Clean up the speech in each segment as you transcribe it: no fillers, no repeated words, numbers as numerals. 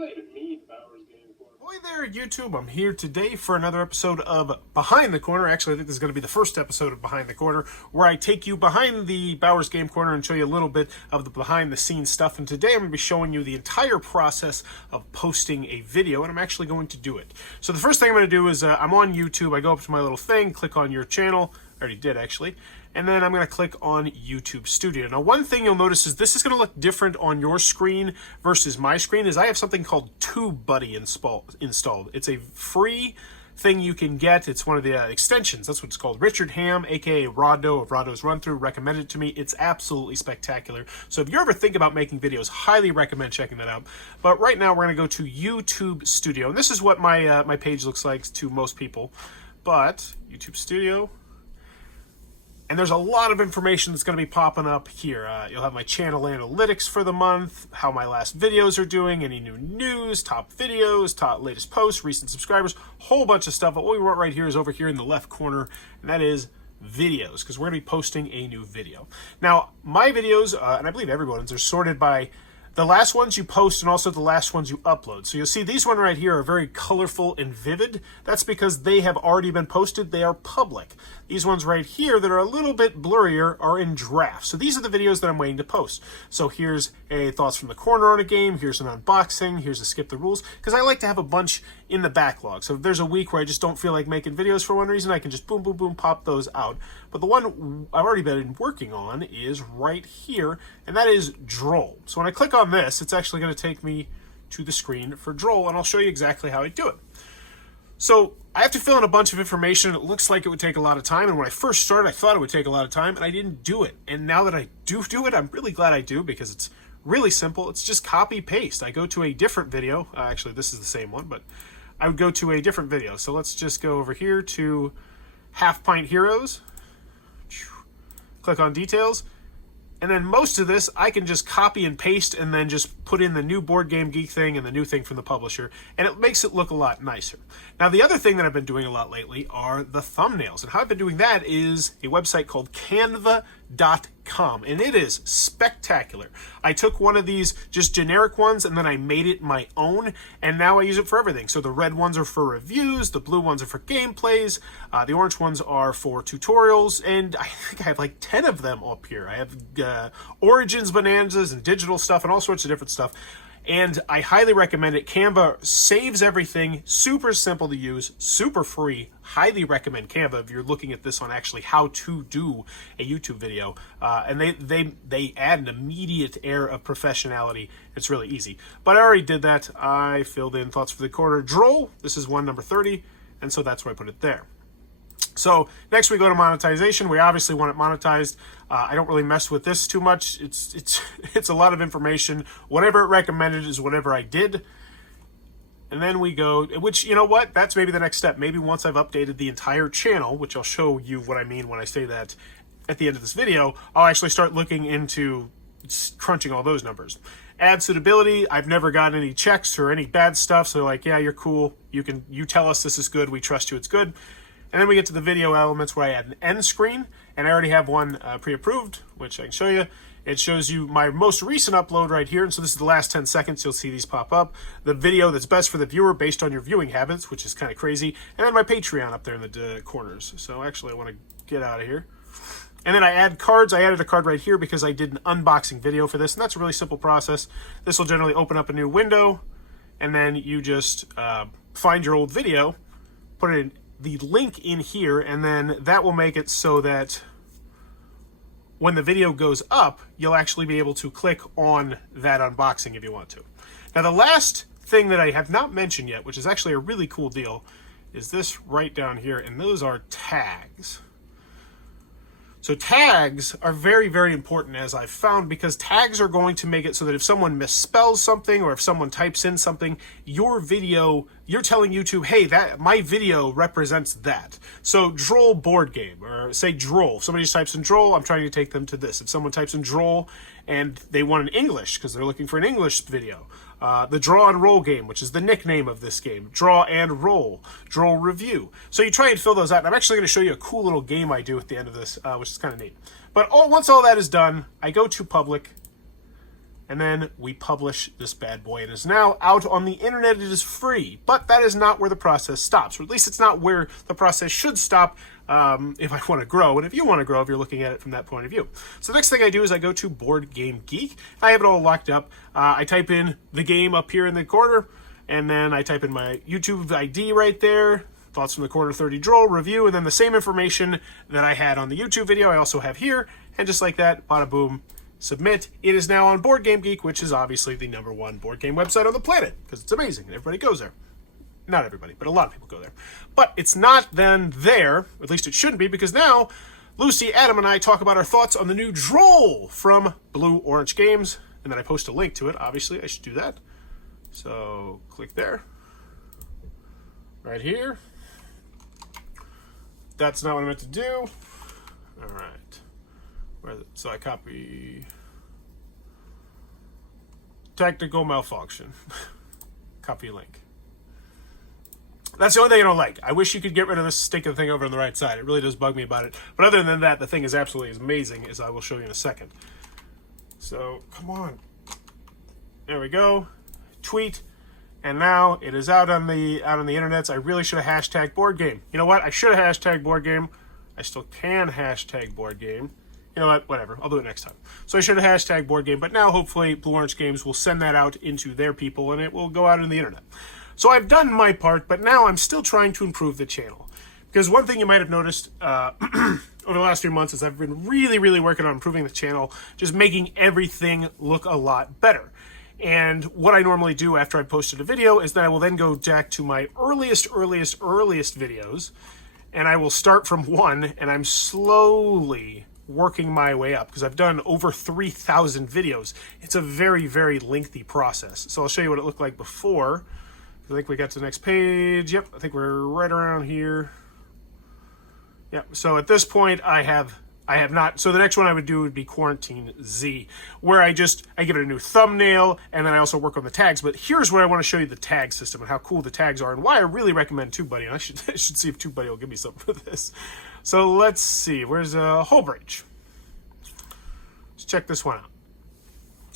that even mean, Bowers Game Corner? Boy there, YouTube. I'm here today for another episode of Behind the Corner. Actually, I think this is going to be the first episode of Behind the Corner, where I take you behind the Bowers Game Corner and show you a little bit of the behind-the-scenes stuff. And today I'm going to be showing you the entire process of posting a video, and I'm actually going to do it. So the first thing I'm going to do is I'm on YouTube. I go up to my little thing, click on your channel. I already did, actually. And then I'm going to click on YouTube Studio. Now, one thing you'll notice is this is going to look different on your screen versus my screen, is I have something called TubeBuddy installed. It's a free thing you can get. It's one of the extensions. That's what it's called. Richard Ham, aka Roddo of Roddo's Run Through, recommended it to me. It's absolutely spectacular. So if you ever think about making videos, highly recommend checking that out. But right now we're going to go to YouTube Studio. And this is what my, my page looks like to most people. But YouTube Studio... And there's a lot of information that's going to be popping up here. You'll have my channel analytics for the month, how my last videos are doing, any new news, top videos, top latest posts, recent subscribers, whole bunch of stuff. But what we want right here is over here in the left corner, and that is videos, because we're going to be posting a new video. Now, my videos, and I believe everyone's, are sorted by the last ones you post and also the last ones you upload. So you'll see these one right here are very colorful and vivid. That's because they have already been posted. They are public. These ones right here that are a little bit blurrier are in draft. So these are the videos that I'm waiting to post. So here's a thoughts from the corner on a game. Here's an unboxing. Here's a skip the rules. Because I like to have a bunch in the backlog. So if there's a week where I just don't feel like making videos for one reason, I can just boom, boom, boom, pop those out. But the one I've already been working on is right here, and that is Droll. So when I click on this, it's actually going to take me to the screen for Droll, and I'll show you exactly how I do it. So I have to fill in a bunch of information. It looks like it would take a lot of time, and when I first started, I thought it would take a lot of time, and I didn't do it. And now that I do it, I'm really glad I do, because it's really simple. It's just copy paste. I go to a different video. Actually, this is the same one, but I would go to a different video. So let's just go over here to Half Pint Heroes. Click on details. And then most of this, I can just copy and paste and then just put in the new Board Game Geek thing and the new thing from the publisher, and it makes it look a lot nicer. Now, the other thing that I've been doing a lot lately are the thumbnails, and how I've been doing that is a website called Canva.com, and it is spectacular. I took one of these just generic ones, and then I made it my own, and now I use it for everything. So the red ones are for reviews, the blue ones are for gameplays, the orange ones are for tutorials, and I think I have like 10 of them up here. I have Origins Bonanzas and digital stuff and all sorts of different stuff. And I highly recommend it. Canva saves everything, super simple to use, super free. Highly recommend Canva if you're looking at this on actually how to do a YouTube video. And they add an immediate air of professionality. It's really easy. But I already did that. I filled in thoughts for the corner. Droll, this is one number 30, and so that's why I put it there. So next we go to monetization. We obviously want it monetized. I don't really mess with this too much. It's a lot of information. Whatever it recommended is whatever I did. And then we go, which, you know what? That's maybe the next step. Maybe once I've updated the entire channel, which I'll show you what I mean when I say that at the end of this video, I'll actually start looking into crunching all those numbers. Ad suitability, I've never gotten any checks or any bad stuff. So like, yeah, you're cool. You tell us this is good. We trust you. It's good. And then we get to the video elements where I add an end screen, and I already have one pre-approved, which I can show you. It shows you my most recent upload right here, and so this is the last 10 seconds. You'll see these pop up. The video that's best for the viewer based on your viewing habits, which is kind of crazy, and then my Patreon up there in the corners. So actually I want to get out of here. And then I add cards. I added a card right here because I did an unboxing video for this, and that's a really simple process. This will generally open up a new window, and then you just find your old video, put it in the link in here, and then that will make it so that when the video goes up, you'll actually be able to click on that unboxing if you want to. Now, the last thing that I have not mentioned yet, which is actually a really cool deal, is this right down here, and those are tags. So tags are very, very important, as I've found, because tags are going to make it so that if someone misspells something or if someone types in something, your video, you're telling YouTube, hey, that my video represents that. So Droll board game, or say Droll. If somebody just types in Droll, I'm trying to take them to this. If someone types in Droll and they want an English because they're looking for an English video, the Draw and Roll game, which is the nickname of this game. Draw and Roll. Droll Review. So you try and fill those out. And I'm actually going to show you a cool little game I do at the end of this, which is kind of neat. But once all that is done, I go to public, and then we publish this bad boy. It is now out on the internet. It is free, but that is not where the process stops, or at least it's not where the process should stop if I want to grow, and if you want to grow, if you're looking at it from that point of view. So the next thing I do is I go to Board Game Geek. I have it all locked up. I type in the game up here in the corner, and then I type in my YouTube ID right there, Thoughts from the Quarter 30 Droll review, and then the same information that I had on the YouTube video I also have here, and just like that, bada boom, submit. It is now on Board Game Geek, which is obviously the #1 board game website on the planet, because it's amazing and everybody goes there. Not everybody, but a lot of people go there. But it's not then there, at least it shouldn't be, because now Lucy, Adam, and I talk about our thoughts on the new Droll from Blue Orange Games, and then I post a link to it. Obviously, I should do that. So click there, right here. That's not what I meant to do. All right. So I copy technical malfunction. Copy link. That's the only thing I don't like. I wish you could get rid of this stinking thing over on the right side. It really does bug me about it. But other than that, the thing is absolutely amazing, as I will show you in a second. So, come on. There we go. Tweet. And now it is out on the internet. I really should have hashtagged board game. You know what? I should have hashtagged board game. I still can hashtag board game. You know what? Whatever. I'll do it next time. So I should have hashtagged board game. But now, hopefully, Blue Orange Games will send that out into their people, and it will go out on the internet. So I've done my part, but now I'm still trying to improve the channel. Because one thing you might have noticed over the last few months is I've been really, really working on improving the channel, just making everything look a lot better. And what I normally do after I posted a video is that I will then go back to my earliest videos, and I will start from 1, and I'm slowly working my way up, because I've done over 3,000 videos. It's a very, very lengthy process. So I'll show you what it looked like before. I think we got to the next page. Yep, I think we're right around here. Yep, so at this point I have not, so the next one I would do would be Quarantine Z, where I give it a new thumbnail, and then I also work on the tags. But here's where I want to show you the tag system and how cool the tags are, and why I really recommend TubeBuddy. And I should see if TubeBuddy will give me something for this. So let's see, where's Hole Breach? Let's check this one out.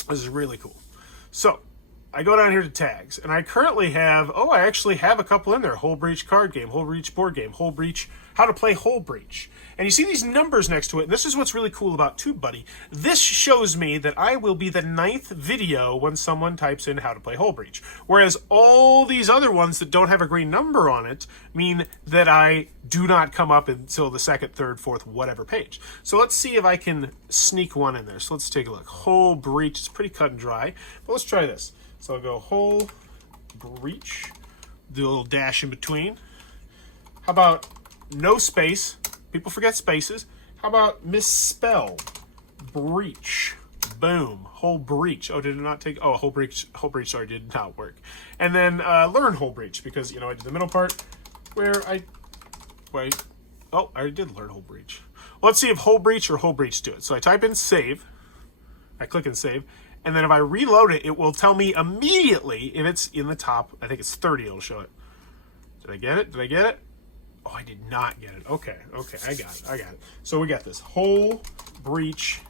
This is really cool. So I go down here to tags, and I currently have, I actually have a couple in there. Hole Breach card game, Hole Breach board game, Hole Breach, how to play Hole Breach. And you see these numbers next to it, and this is what's really cool about TubeBuddy. This shows me that I will be the 9th video when someone types in how to play Hole Breach. Whereas all these other ones that don't have a green number on it mean that I do not come up until the 2nd, 3rd, 4th, whatever page. So let's see if I can sneak one in there. So let's take a look. Hole Breach, it's pretty cut and dry, but let's try this. So I'll go Hole Breach, the little dash in between. How about no space? People forget spaces. How about misspell? Breach. Boom. Hole Breach. Oh, did it not take? Oh, Hole Breach, sorry, did not work. And then learn Hole Breach, because, you know, I did the middle part where wait. Oh, I did learn Hole Breach. Well, let's see if Hole Breach or Hole Breach do it. So I type in save. I click in save. And then if I reload it, it will tell me immediately if it's in the top. I think it's 30, it'll show it. Did I get it? Did I get it? Oh, I did not get it. Okay, I got it. So we got this Hole Breach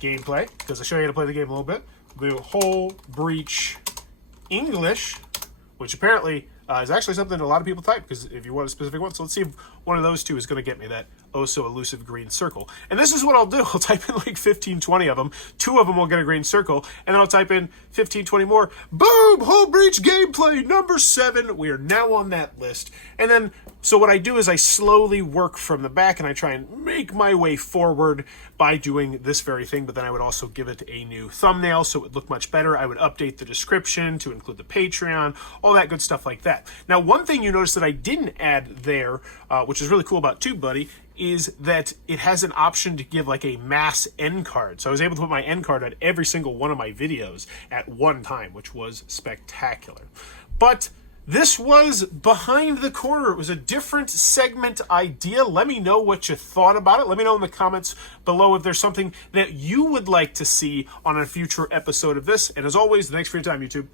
gameplay, because I show you how to play the game a little bit. We'll do Hole Breach English, which apparently is actually something a lot of people type, because if you want a specific one. So let's see if one of those two is going to get me that oh so elusive green circle. And this is what I'll do. I'll type in like 15, 20 of them. 2 of them will get a green circle. And then I'll type in 15, 20 more. Boom! Hole Breach gameplay number 7. We are now on that list. And then, so what I do is I slowly work from the back, and I try and make my way forward by doing this very thing. But then I would also give it a new thumbnail so it would look much better. I would update the description to include the Patreon, all that good stuff like that. Now, one thing you notice that I didn't add there, which is really cool about TubeBuddy, is that it has an option to give like a mass end card. So I was able to put my end card on every single one of my videos at one time, which was spectacular. But this was Behind the Corner. It was a different segment idea. Let me know what you thought about it. Let me know in the comments below if there's something that you would like to see on a future episode of this. And as always, thanks for your time, YouTube.